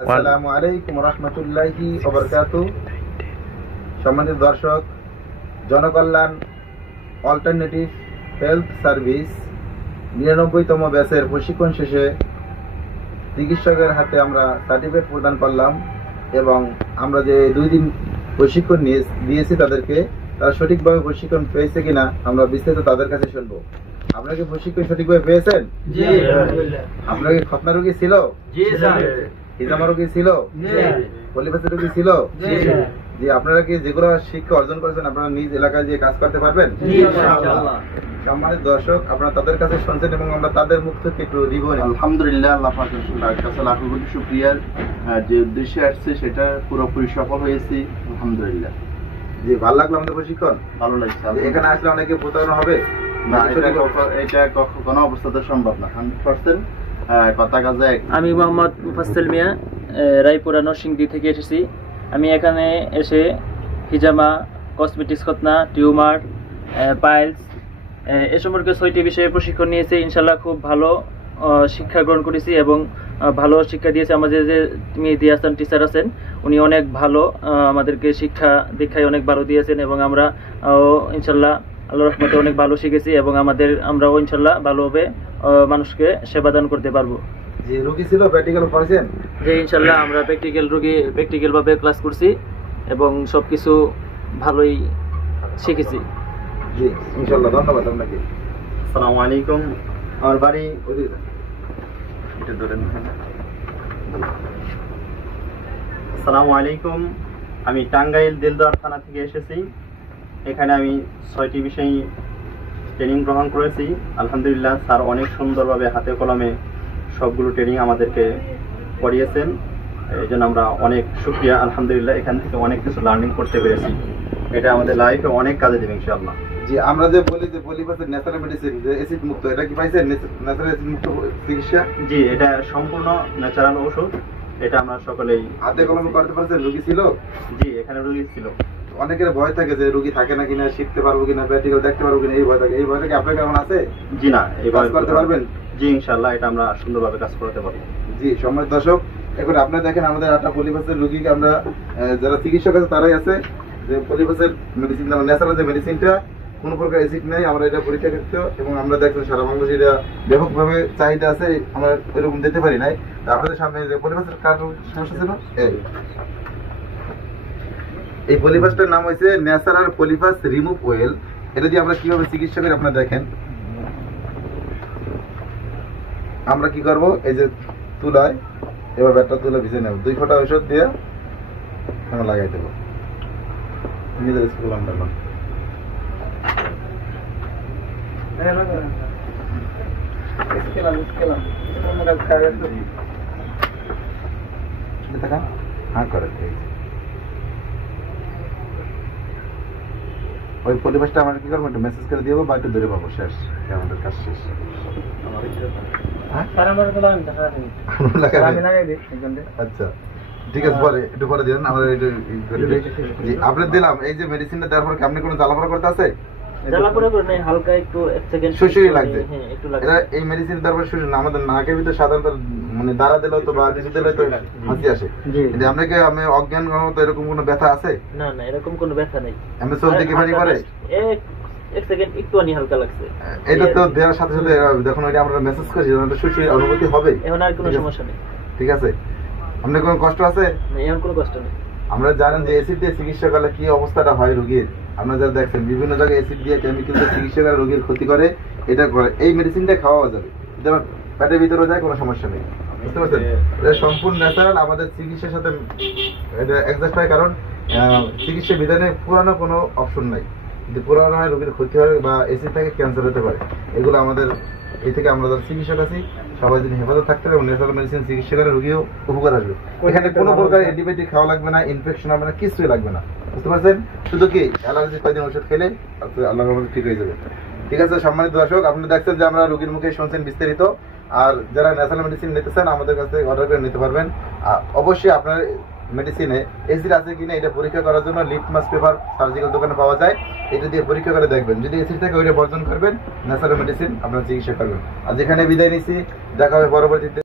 আসসালামু আলাইকুম রহমতুল্লাহি ওয়া বারাকাতুহু। সম্মানিত দর্শক, জনকল্যাণ অল্টারনেটিভ হেলথ সার্ভিস 99তম ব্যাচের প্রশিক্ষণ শেষে চিকিৎসকের হাতে আমরা সার্টিফিকেট প্রদান করলাম এবং আমরা যে 2 দিন প্রশিক্ষণ দিয়েছি তাদেরকে, তারা সঠিকভাবে প্রশিক্ষণ পেয়েছে কিনা আমরা বিস্তারিত তাদের কাছে শুনবো। আপনারা কি প্রশিক্ষণ সঠিকভাবে পেয়েছেন? জি আলহামদুলিল্লাহ। আপনারা কি খতনা রোগী ছিল? জি স্যার। হিজামা রোগী ছিল? জি। পলিপাসের রোগী ছিল? জি। জি। আপনারা কি যেগুলো শিক্ষা অর্জন করেছেন আপনারা নিজ এলাকায় যে কাজ করতে পারবেন? জি ইনশাআল্লাহ। সম্মানিত দর্শক, আপনারা তাদের কাছে শুনছেন এবং আমরা তাদের মুখ থেকে একটু রিভিউ নিব। আলহামদুলিল্লাহ, আল্লাহ পাকের কাছে লাখ কোটি শুকরিয়া। যে উদ্দেশ্যে আসছে সেটা পুরোপুরি সফল হয়েছি আলহামদুলিল্লাহ। জি, ভালো লাগলো আমাদের প্রশিক্ষণ। ভালো লাগছে। এখানে আসলে অনেকে প্রতারণা হবে না, এটা কোনো অবস্থাতে সম্ভব না। 100% কথা কাজে। আমি মোহাম্মদ মুফাসসিল মিয়া, রায়পুরা নরসিংদী থেকে এসেছি। আমি এখানে এসে হিজামা, কসমেটিক্স খতনা, টিউমার, পাইলস এ সম্পর্কে 6টি বিষয়ে প্রশিক্ষণ নিয়েছি। ইনশাল্লাহ খুব ভালো শিক্ষা গ্রহণ করেছি এবং ভালো শিক্ষা দিয়েছে। আমাদের যে মেহেদি হাসান টিচার আছেন উনি অনেক ভালো আমাদেরকে শিক্ষা দীক্ষায় অনেক ভালো দিয়েছেন এবং আমরা ইনশাল্লাহ আল্লাহর রহমতে অনেক ভালো শিখেছি এবং আমরাও ইনশাল্লাহ ভালোভাবে মানুষকে সেবা দান করতে পারবো। যে রোগী ছিল প্র্যাকটিক্যাল করেছেন? যে ইনশাল্লাহ আমরা প্র্যাকটিক্যাল ভাবে ক্লাস করছি এবং সবকিছু ভালোই শিখেছি। জি ইনশাআল্লাহ, ধন্যবাদ আপনাকে। আসসালামু আলাইকুম। আমার বাড়ি এটা ধরেন। আসসালামু আলাইকুম। আমি টাঙ্গাইল দিলদার থানা থেকে এসেছি। এখানে আমি 6টি বিষয় ট্রেনিং গ্রহণ করেছি আলহামদুলিল্লাহ। স্যার অনেক সুন্দরভাবে হাতে কলমে সবগুলো ট্রেনিং আমাদেরকে করিয়েছেন, এই জন্য আমরা অনেক শুকরিয়া আলহামদুলিল্লাহ। এখান থেকে অনেক কিছু লার্নিং করতে পেরেছি, এটা আমাদের লাইফে অনেক কাজে দেবে ইনশাআল্লাহ। জি, আমরা যে বলি যে পলিপাসের ন্যাচারাল মেডিসিন, যে অ্যাসিড মুক্ত, এটা কি পাইছেন? ন্যাচারাল অ্যাসিড মুক্ত চিকিৎসা? জি, এটা সম্পূর্ণ ন্যাচারাল ওষুধ। এটা আমরা সকলেই হাতে কলমে করতে পারছেন? রোগী ছিল? জি, এখানে রোগী ছিল। অনেকের ভয় থাকে যে রোগী থাকে না কিনা, শিখতে পারবো কিনা, প্র্যাকটিক্যাল দেখতে পারবো কিনা, এই ভয় থাকে। এই ভয়টা কি আপনার কেমন আছে? জি না, কাজ করতে পারবেন? জি ইনশাআল্লাহ, এটা আমরা সুন্দরভাবে কাজ করতে পারবো। জি, সম্মানিত দর্শক, এখন আপনারা দেখেন আমাদের 8টা পলিপাসের রোগীকে আমরা যারা চিকিৎসক আছে তারাই আছে যে পলিপাসের মেডিসিন, ন্যাচারাল যে মেডিসিনটা কোনো প্রকার অ্যাসিড নেই, আমরা এটা পরীক্ষা করতে এবং আমরা দেখছি সারা বাংলাদেশে এটা ব্যাপকভাবে চাহিদা আছে, আমরা এরকম দিতে পারি নাই। আপনাদের সামনে যে পলিপাসের কার সমস্যা ছিল, এই পলিপাসটার নাম হয়েছে ন্যাচারাল পলিপাস রিমুভ অয়েল। এটা দিয়ে আমরা কিভাবে চিকিৎসা করি আপনারা দেখেন। আমরা কি করব, এই যে তুলায় এবার ব্যাটটা তুলে ভিজে নেব, 2 ফোঁটা ওষুধ দিয়ে আমরা লাগাই দেবো নিজের স্কুল আমরা ওই পরিবেশটা আমরা কি করবো, একটু মেসেজ করে দিয়ে বা একটু ধরে পাবো, শেষ আমাদের কাজ শেষ। আচ্ছা ঠিক আছে, পরে একটু পরে দিলেন আমরা আপনি দিলাম। এই যে মেডিসিনটা দেওয়ার পর আপনি কোনো জ্বালাপোড়া করতে আছে? হালকা একটু 1 সেকেন্ড শুশুরি লাগছে। এটা এই মেডিসিন দেওয়ার পর শুশুরি না, আমাদের নাকের ভিতরে সাধারণত মানে দাঁড়া দিলে তো বা কিছু দিলে তো হাসি আসে। আপনাকে আমি অজ্ঞান তো এরকম কোনো ব্যথা আছে? না না, এরকম কোনো ব্যথা নেই। আমি চোখ দেখে পানি করে 1 সেকেন্ড একটু হালকা লাগছে। এটা তো দেওয়ার সাথে সাথে যখন ওইটা আমরা মেসেজ করি শুশুরি অনুভূতি হবে, এখন আর কোনো সমস্যা নেই। ঠিক আছে, আপনার কোনো কষ্ট আছে? না, এখন কোনো কষ্ট নেই। আমরা জানেন যে অ্যাসিড দিয়ে চিকিৎসা করলে কি অবস্থাটা হয় রোগীর, আপনারা যারা দেখছেন বিভিন্ন জায়গায় অ্যাসিড দিয়ে কেমিক্যাল দিয়ে চিকিৎসা করে রোগীর ক্ষতি করে, এটা করে এই মেডিসিনটা খাওয়া যাবে, যেমন পেটের ভিতরে যায়, কোনো সমস্যা নেই, বুঝতে পারছেন? এটা সম্পূর্ণ ন্যাচারাল, আমাদের চিকিৎসার সাথে এটা অ্যাডজাস্ট হয়, কারণ চিকিৎসা বিধানে পুরানো কোনো অপশন নাই। যদি পুরানো হয় রোগীর ক্ষতি হয় বা অ্যাসিড থেকে ক্যান্সার হতে পারে, এগুলো আমাদের এই থেকে আমরা যারা চিকিৎসক আছি সবাই যদি হেফাজত থাকতে হবে এবং ন্যাচারাল মেডিসিন চিকিৎসা করে রোগীও উপকার আসবে। এখানে কোনো প্রকার অ্যান্টিবায়োটিক খাওয়া লাগবে না, ইনফেকশন হবে না, কিছুই লাগবে না, বুঝতে পারছেন? শুধু কি অ্যালার্জি কয়েকদিন ওষুধ খেলে আল্লাহর রহমতে ঠিক হয়ে যাবে। ঠিক আছে সম্মানিত দর্শক, আপনারা দেখছেন যে আমরা রোগীর মুখে শুনছেন বিস্তারিত। আর যারা ন্যাচারাল মেডিসিন নিতে চান আমাদের কাছ থেকে অর্ডার করে নিতে পারবেন। অবশ্যই আপনার মেডিসিনে অ্যাসিড আছে কিনা এটা পরীক্ষা করার জন্য লিটমাস পেপার সার্জিক্যাল দোকানে পাওয়া যায়, এটা দিয়ে পরীক্ষা করে দেখবেন। যদি অ্যাসিড থাকে ওইটা বর্জন করবেন, ন্যাচারাল মেডিসিন আপনার চিকিৎসা করবেন। আর যেখানে বিদায় নিচ্ছি, দেখা হবে পরবর্তীতে।